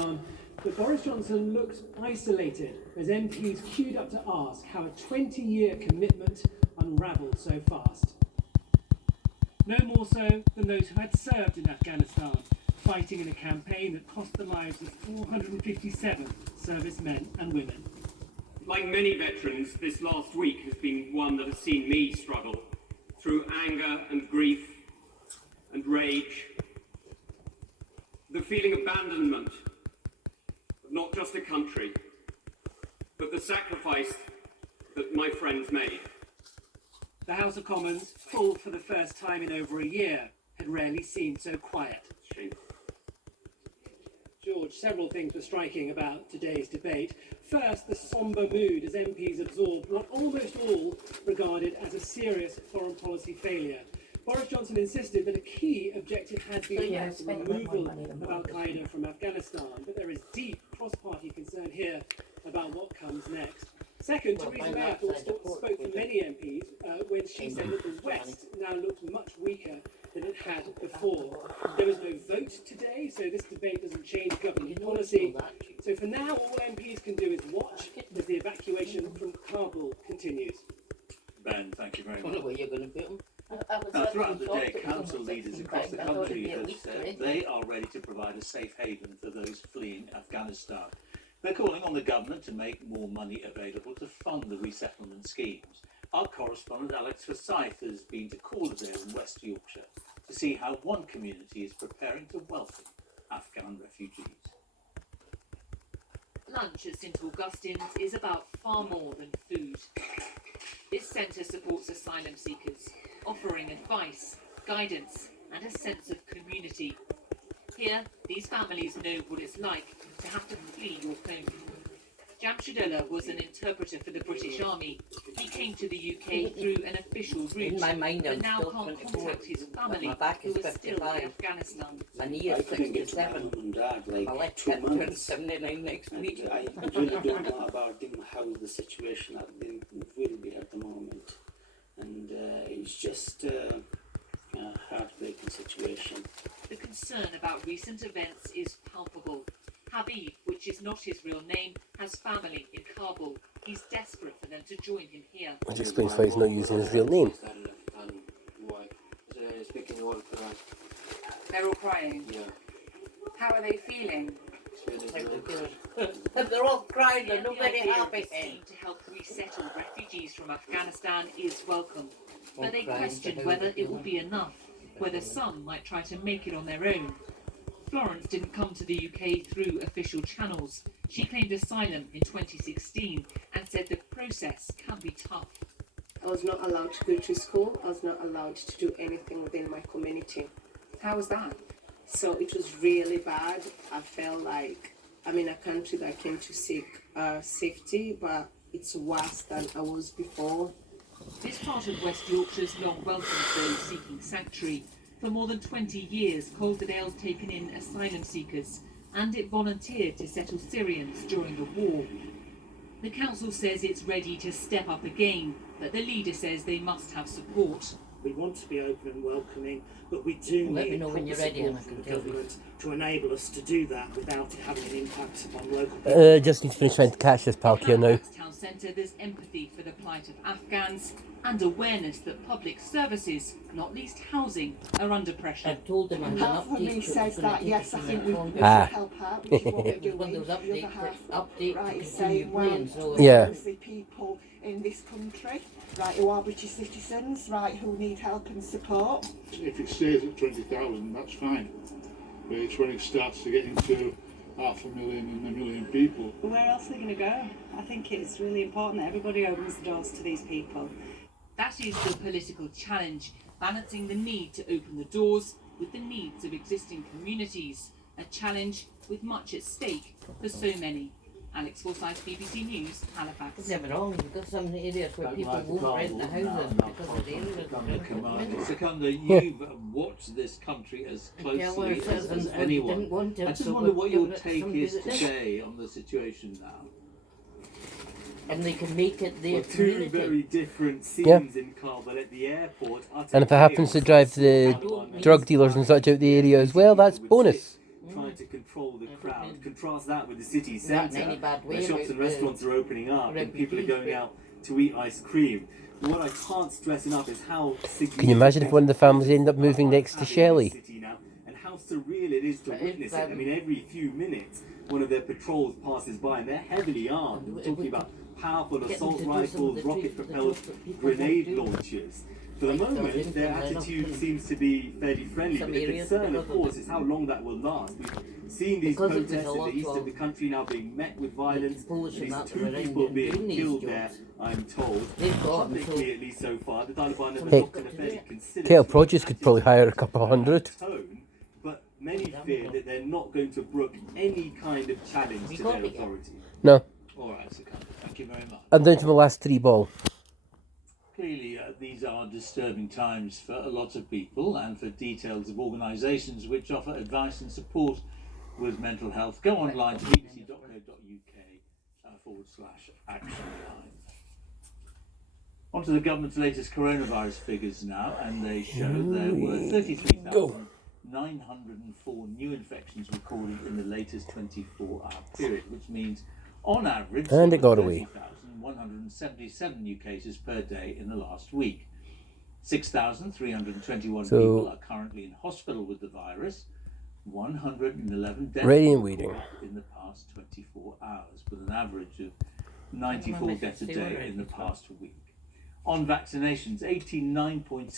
Afghanistan, but Boris Johnson looks isolated as MPs queued up to ask how a 20-year commitment unravelled so fast. No more so than those who had served in Afghanistan, fighting in a campaign that cost the lives of 457 servicemen and women. Like many veterans, this last week has been one that has seen me struggle through anger and grief and rage. The feeling of abandonment of not just a country, but the sacrifice that my friends made. The House of Commons, full for the first time in over a year, had rarely seemed so quiet. Shame. George, several things were striking about today's debate. First, the sombre mood as MPs absorbed what almost all regarded as a serious foreign policy failure. Boris Johnson insisted that a key objective had been the removal of Al-Qaeda from Afghanistan, but there is deep cross-party concern here about what comes next. Second, Theresa May, I thought, spoke for many MPs when she said that the West now looked much weaker than it had before. There was no vote today, so this debate doesn't change government policy. So for now, all MPs can do is watch as the evacuation from Kabul continues. Ben, thank you very much. Now, throughout the day, council leaders across the country have said they are ready to provide a safe haven for those fleeing Afghanistan. They're calling on the government to make more money available to fund the resettlement schemes. Our correspondent Alex Forsyth has been to Calderdale in West Yorkshire to see how one community is preparing to welcome Afghan refugees. Lunch at St Augustine's is about far more than food. This centre supports asylum seekers, offering advice, guidance and a sense of community. Here, these families know what it's like to have to flee your home. Jamshidullah was an interpreter for the British Army. He came to the UK through an official route, but now can't contact his family who are still in Afghanistan. I couldn't get to my mum and dad like 2 months. 79 next week. I really don't know about them, how the situation will be at the moment. And it's just a heartbreaking situation. The concern about recent events is palpable. Habib, which is not his real name, has family in Kabul. He's desperate for them to join him here. Which explains why he's not using his real name. They're all crying? Yeah. How are they feeling? They're all crying, they're not The very idea of happy. the scheme to help resettle refugees from Afghanistan is welcome, but they question whether it will be enough, whether some might try to make it on their own. Florence didn't come to the UK through official channels. She claimed asylum in 2016 and said the process can be tough. I was not allowed to go to school. I was not allowed to do anything within my community. How was that? So it was really bad. I felt like I'm in a country that I came to seek safety, but it's worse than I was before. This part of West Yorkshire's long welcomed those seeking sanctuary. For more than 20 years, Calderdale's taken in asylum seekers, and it volunteered to settle Syrians during the war. The council says it's ready to step up again, but the leader says they must have support. We want to be open and welcoming, but we do Let me need know when you're proper ready and I support can from the tell you. government to enable us to do that without it having an impact on local people. Just need to finish trying to catch this Palkia now. Halifax Town Centre, there's empathy for the plight of Afghans and awareness that public services, not least housing, are under pressure. I've told them I'm And going half to of me update, so says it's going that, to take yes, us I in think their we should Ah. help out, which is what we're It was one doing. of those The other update half, to right, continue is saying, well, playing, so Yeah. there's the people in this country, right, who are British citizens, right, who need help and support. If it stays at 20,000, that's fine. But it's when it starts to get into 500,000 and 1 million people. Where else are they going to go? I think it's really important that everybody opens the doors to these people. That is the political challenge, balancing the need to open the doors with the needs of existing communities, a challenge with much at stake for so many. Alex Forsyth, BBC News, Halifax. It's never wrong. You've got some areas where people won't rent the houses because of the areas. Secunda, you've watched this country as closely as anyone. I just wonder what your take is today on the situation now. And they can make it their two community. very different scenes in Kabul at the airport. And if it happens to drive the drug dealers and such out the area as well, that's bonus. trying to control the crowd. Contrast that with the city centre, where shops and restaurants are opening up and people are going out to eat ice cream. What I can't stress enough is how Can you imagine if one of the families ended up moving next to Shelley? And how surreal it is to witness it. I mean, every few minutes, one of their patrols passes by, and they're heavily armed. We're talking about powerful assault rifles, rocket-propelled grenade launchers. For the moment, their attitude seems to be fairly friendly, but the concern, of course, is how long that will last. We've seen these protests in the east of the country now being met with violence. These 2 people being killed there, I'm told. Publicly, at least so far, the Taliban have adopted a fairly considered KL Produce could probably hire a couple of hundred. tone, but many fear that they're not going to brook any kind of challenge to their authority. No. All right, Sukanda, thank you very much. I'm down to my last 3 ball. Clearly, these are disturbing times for a lot of people, and for details of organisations which offer advice and support with mental health, go online to bbc.co.uk/action line. On to the government's latest coronavirus figures now, and they show there were 33,904 new infections recorded in the latest 24-hour period, which means, on average, And it got away. 177 new cases per day in the last week. 6,321 So, people are currently in hospital with the virus. 111 deaths ready and waiting in the past 24 hours, with an average of 94 deaths a day in the past week. On vaccinations, 89.6%